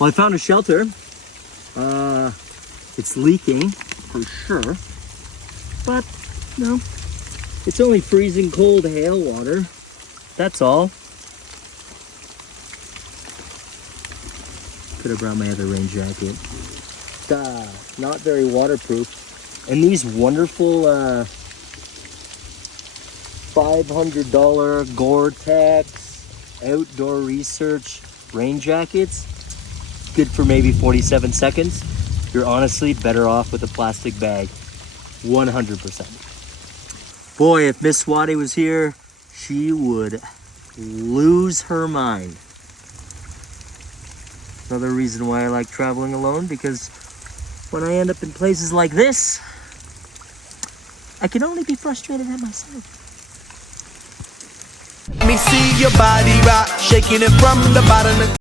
Well, I found a shelter. It's leaking for sure, but no, it's only freezing cold hail water. That's all. Could have brought my other rain jacket. Not very waterproof. And these wonderful $500 Gore-Tex outdoor research rain jackets, good for maybe 47 seconds. You're honestly better off with a plastic bag, 100%. Boy, if Miss Swati was here, she would lose her mind. Another reason why I like traveling alone, because when I end up in places like this, I can only be frustrated at myself. Let me see your body rock, shaking it from the bottom.